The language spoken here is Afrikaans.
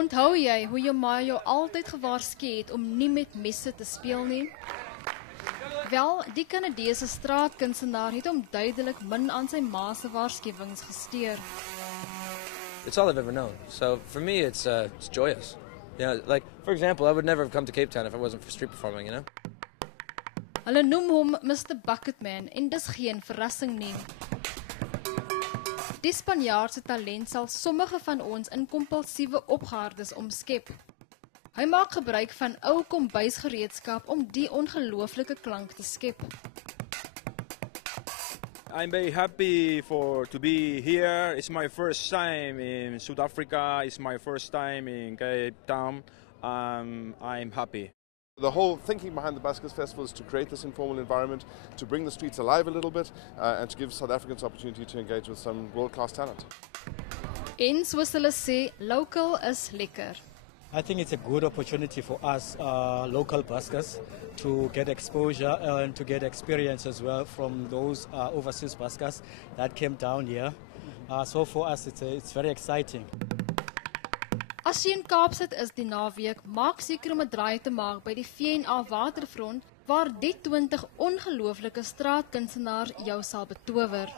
Onthou jy hoe jou ma jou altyd gewaarsku het om nie met messe te speel nie? Wel, die Kanadese straatkunstenaar het hom duidelik min aan sy ma se waarskuwings gesteer. It's all I've ever known. So for me, it's joyous. You know, like, for example, I would never have come to Cape Town if it wasn't for street performing, you know? Hulle noem hom Mr. Bucketman en dis geen verrassing nie. Die Spanjaard se talent sal sommige van ons in kompulsiewe opgaardes omskep. Hy maak gebruik van ou kombuisgereedskap om die ongelooflike klank te skep. I'm very happy to be here. It's my first time in South Africa. It's my first time in Cape Town. I'm happy. The whole thinking behind the Buskers Festival is to create this informal environment, to bring the streets alive a little bit, and to give South Africans opportunity to engage with some world-class talent. En soos hulle sê, local is lekker. I think it's a good opportunity for us local buskers to get exposure and to get experience as well from those overseas buskers that came down here. So for us it's very exciting. As jy in Kaapstad is die naweek, maak seker om 'n draai te maak by die V&A Waterfront waar die 20 ongelooflike straatkunstenaars jou sal betower.